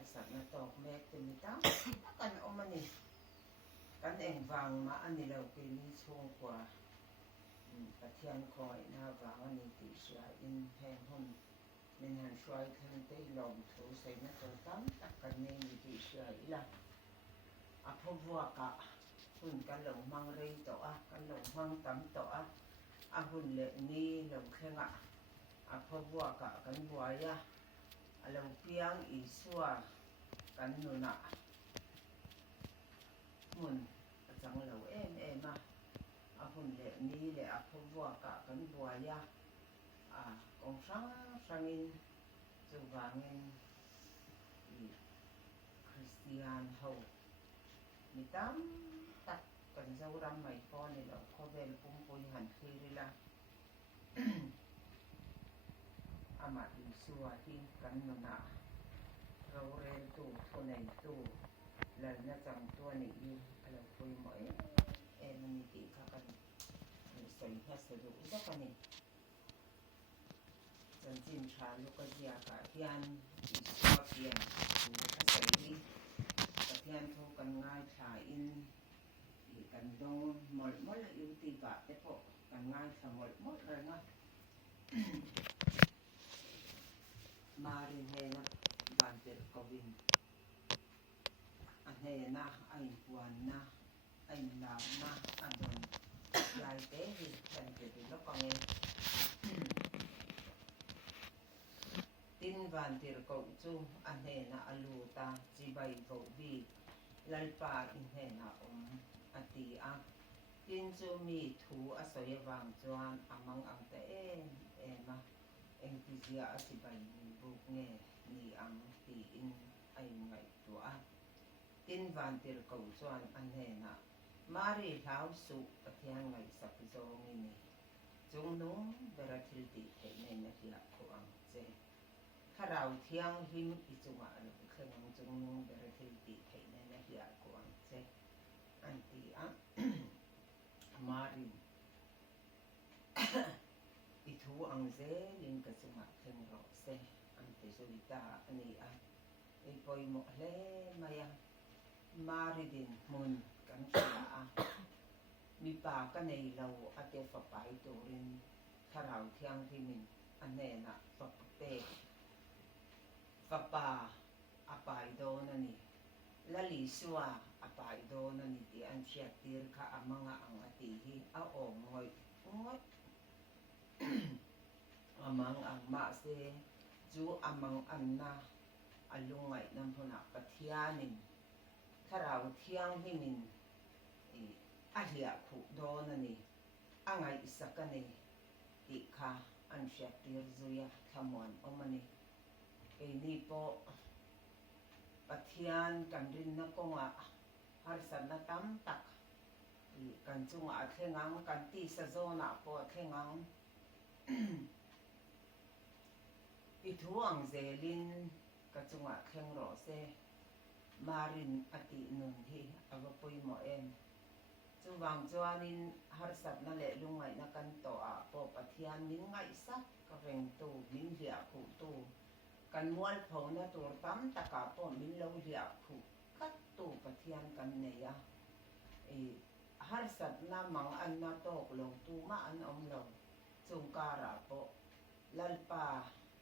harsa na to mek tumita kan omani kan eng wang ma anilaw kini chung kwa pathian khoi na wang ani ti sia in heng hun min han shwai khan te lom thu sai na to tam tak kan ne ni ti sia ila a phobwa ka hun kan lo mang rei to a kan lo mang tam to a hun le ni lo khenga a phobwa ka kan buaya alo piang isua kan nuna mun chẳng lâu em à hun lệ ni lệ à phô vua cả kan buaya à con sang in chu vang in Christian hậu mi tam tak kan zau ram mai pho ni lo kho vel pum pui han khi la ama isua hi kan nuna rau ren tu thô này tu lần na chẳng tua này đi là pui mỗi em ni ti ka kan soi ha se du za ka ni chan chin tha lu ka dia ka hian isua pian tu ka sai ni ka hian thu kan ngai tha in i kan dong mol mol yu ti ba te po kan ngai tha mol mol ra nga mari he na ban ter ko vin he na ai puan na ai la na adon lai te hi kan te lo ko nge tin van tir ko chu he na alu ta chi bai vo bi lalpa in he na ati a tin chu mi thu a soi wang chuan amang ang te ma eng ti zia a chi bai ni bu nge ni ang ti in ai ngai tu a tin van tir ko chuan he na mari hlau su pathian ngai sak zo ngi ni chung nung berathil ti the nei na hia ko ang che kharau thiang him i chunga alo khleng chung nung berathil ti the nei na hia ko ang che an ti a mari i thu ang ze ling ka chunga khleng ro se an ti solita ani a ei poi mo hle maya mari din mun kan khala a mi pa ka nei lo ate fa pai to rin kharau thiang thi min ane na fa pe fa pa apai do na ni lali suwa apai do na ni ti an chia tir kha amanga ang ati hi a om ngoi amang ang ma se chu amang an na alungai nam phona pathianin kharau thiang hi min a hlia khu do na ni angai isakani ti kha an sha tir zuya thamon omani e ni po pathian kan rin na ko nga har san na tam tak kan chunga thengang kan ti sa zona po thengang i thuang zelin ka chunga thleng ro se marin ati nun hi avapoi mo en chu wang chuanin har sat na le lungai na kan to a po pathian min ngai sak ka reng tu min hlia khu tu kan mual pho na tur tam taka po min lo hlia khu kat tu pathian kan nei a har sat na mang an na tok lo tu ma an om lo chung kara po lalpa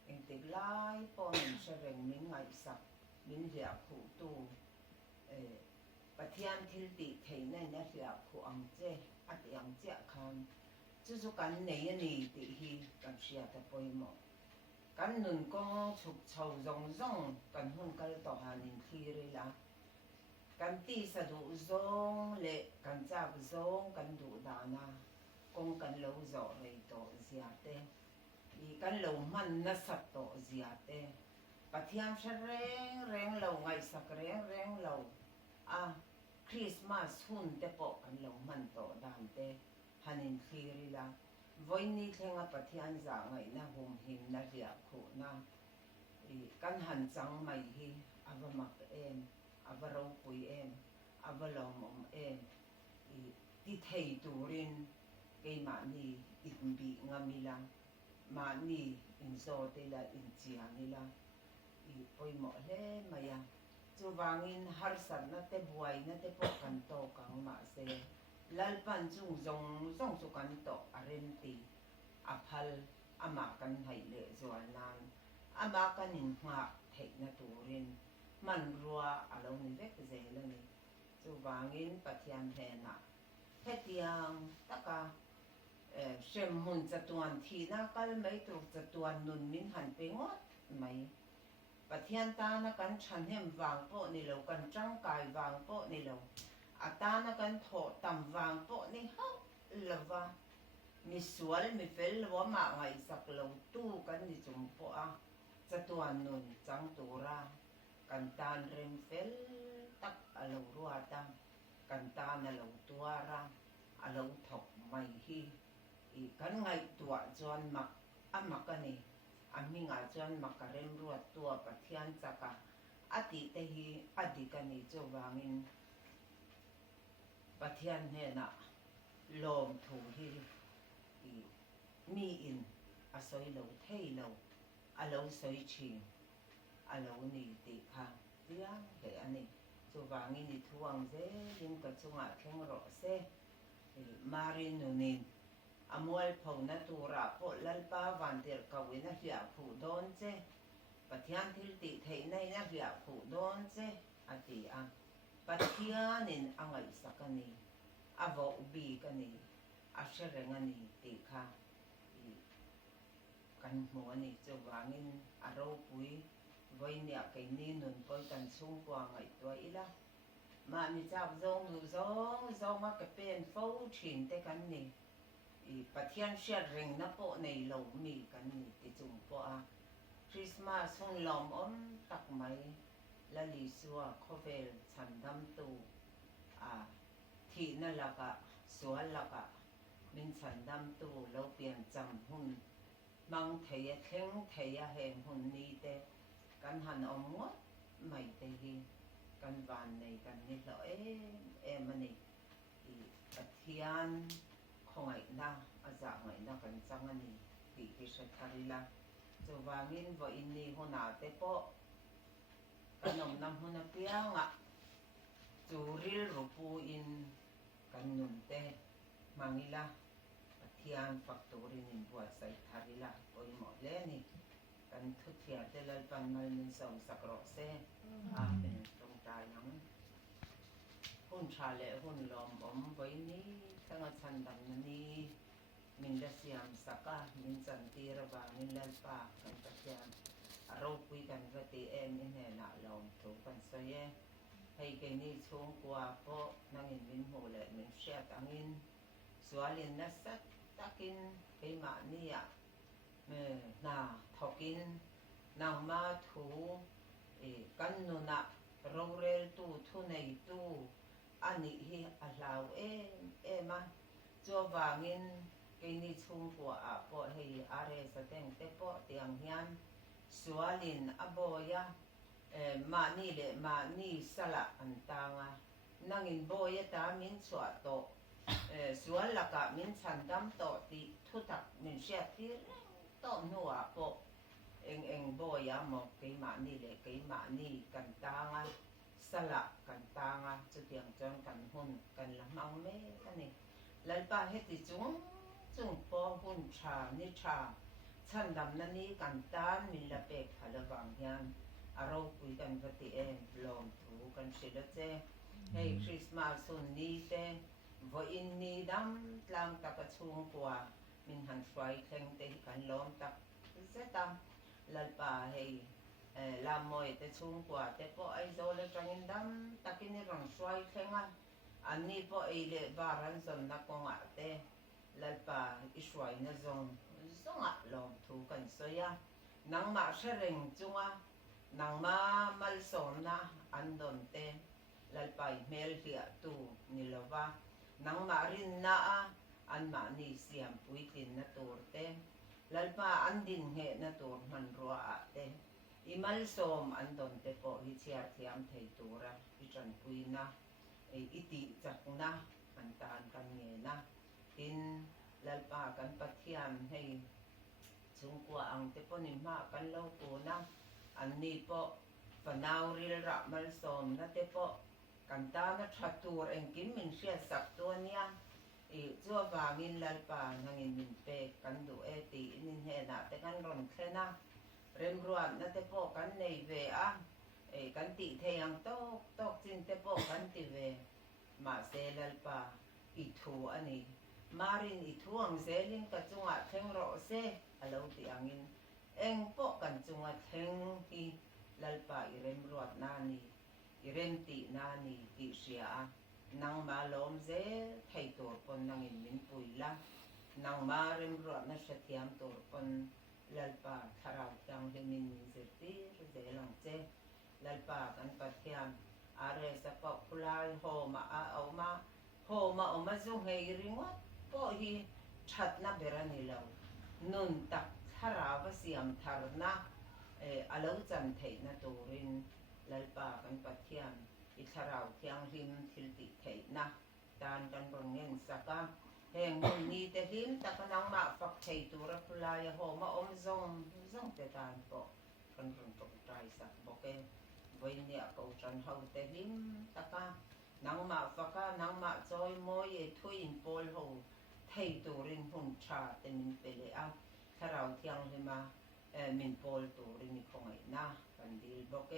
eng te lai po min sereng min ngai sak min hlia khu tu pathian thil ti thei na na hlia khu ang che at yang che khan chu kan nei ani ti hi kan sia ta poi mo kan nun ko chuk chau zong zong kan hun kal to hanin khi re la kan ti sa du zong le kan chak zong kan du da na kong kan lo zo rei to zia te i kan lo man na sat to zia te pathian sha reng lo ngai sak reng lo a Christmas hun te po kan lo man to dan te hanin khi ri la voini thenga pathian za ngai na hum him na ria khu na kan han chang mai hi avamak em avaro pui em avalom om em ti thei turin ke ma ni ikbi ngamila ma ni in zo te la in chia ni la i poimo le maya chu wangin harsan na te buai na te po kan to kang ma se lalpan chung zong zong chu kan to aren ti aphal ama kan hai le zual nan ama kan in ma thei na turin man ruwa alo ni vek ze le ni chu wangin pathian he na hetiang taka sem hun chatuan thi na kal mai tu chatuan nun min han pe ngot mai pathian ta na kan chan hem wang po ni lo kan chang kai wang po ni lo ata na kan tho tam wang po ni ha lova mi sual mi fel lo ma ngai sak lo tu kan ni chung po a chatuan nun chang tu ra kan tan rem fel tak alo ruata kan ta na lo tua ra alo thok mai hi i kan ngai tua chuan mak amak ani ami nga chuan makarem ruat tua pathian chaka ati te hi adi kani chu wangin pathian he na lom thu hi i mi in asoi lo thei lo alo soi chi alo ni ti kha tiang he ani chu wangin ni thuang je lim ka chunga theng ro se mari nunin amual phau na tura po lalpa vantir kawina hia phu don che pathian thil ti thei nei na hia phu don che ati a pathianin angai sakani avo ubi kani asherengani ti kha kan mo ani chu wangin aro pui voinia ke ni nun poi kan chung kwa ngai to ila ma mi chap zong lu zong ma ke pen fo thin te kan ni i pathian sha ring na po nei lo mi kan ni ti chung po a Christmas hong lom om tak mai la li suwa khovel chandam tu a thi na la ka sual la ka min chandam tu lo pian cham hun mang thei a thleng thei a hem hun ni te kan han om ngot mai te hi kan van nei kan ni lo em ani i pathian khongai na aza ngai na kan chang ani ti ki se tharila chu wangin vo inni hona te po kanom nam huna pianga chu ril rupu in kan nun te mangila pathian factory nin bua sai tharila poi mo le ni kan thu thia te lal pan mal min som sakro se amen tong ta yang hun cha le hun lom om voi ni tanga chan dam ni min da siam saka min chan ti ra ba min lal pa kan pathian aro pui kan va ti em in he na lom thu kan so ye hei ke ni chung kwa po nangin min ho le min sha tangin sualin na sat takin ke ma ni ya na thokin nang ma thu kan nu na rorel tu thu nei tu ani hi alau ma cho wangin ke ni chung kwa a po hei are sa teng te po tiang hian sualin aboya ma ni le ma ni sala antanga nangin boya ta min chwa to sual la ka min chandam to ti thu tak min sha ti to nuwa po eng boya mo ke ma ni le ke ma ni kan tanga sala kan tanga chu tiang chon kan hun kan la mang me ani lalpa heti chung po hun cha ni cha chandam na ni kan tan min la pe phala wang hian aro pui kan vati em lom thu kan shila che hei Christmas sun ni te vo in ni dam tlang ta ka chung kwa min han fry thleng te kan lom tak se tam lalpa hei la moi te chung kwa te po ai zo le tangin dam takin ni rang fry thlenga ani po ai le baran zon na ko nga te lalpa iswai na zon zonga lom thu kan soya nang ma shereng chunga nang ma mal som na andon te lalpai mel hia tu nilova nang ma rin na an ma ni siam puitin na tur te lalpa andin he na tur man ro a te imal som andon te po hi chia thiam thei tura hi chan puina iti chakna antan kan nge na tin lalpa kan pathian hei chung kwa ang te po ni ma kan lo ko na อันนี้ปะฝนาวริลระมัลสมนะเตปะกันตามาชัดตัวเองกินมินเชียสักตัวเนี้ยจัววามินลลปานังอินมินเปกันดูตีนินเฮนะแต่กันรอนแค่นะเริ่มรวนนะเตปะกันในเวอะกันติเทียงตกจินเตปะกันติเวมาเซลลปาอีทูอันนี้มารินอีทูอังเซลินกัจงะเทงรอเซอลาวติอังอินเองปะกันจงะเทงฮีลลปาอิเริ่มรวนนานีอิเริ่มตินานีติเสียนางมาลมเซไทยตัวปนนางอินมินปุยละนางมาเริ่มรวนนัชเทียมตัวปนลลปาทาราวยังเฮมินเซติเซลังเจลลปากันปัทเทียมอาเรสปะพุลายโฮมาเอามาซุงเฮริงวะปอฮีชัดนะเบรานิลาวนุนตักทาราวเสียมทารนะอาลาวจันเทนะตัวรินลลปากันปัทเทียมอิทาราวเทียงริมทิลติเทนะดานกันบรงเงินสักแห่งนี้แต่หิมตะกันนังมาฟักเทตัวรัพุลายโฮมาซงเตตานปอกันรนตกใจสักบอกเองวันนี้เขาจันเฮาแต่หิมตะกันนังมาฟักนังมาจอยมอยทุยปอลโฮไทยตัวรินหุ่นชาแต่มินเปเลยอ่ะถ้าเราเที่ยงเลยมามินปอลตัวรินคงไงนะกันดีบอกเอ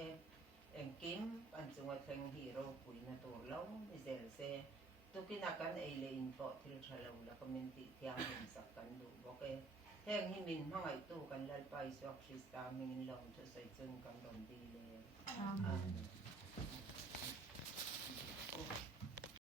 งกิมอันจงว่าเทงฮีโร่ปุยนะตัวเราไม่เซลเซตุกินักกันเอเลอินปอทิลชาลาอุลคอมเมนติเที่ยงมินสักกันดูบอกเองหิมินห้องไอตู้กันลลไปสวักชิสตามินลองจะใส่จึงกันดอนดีเลย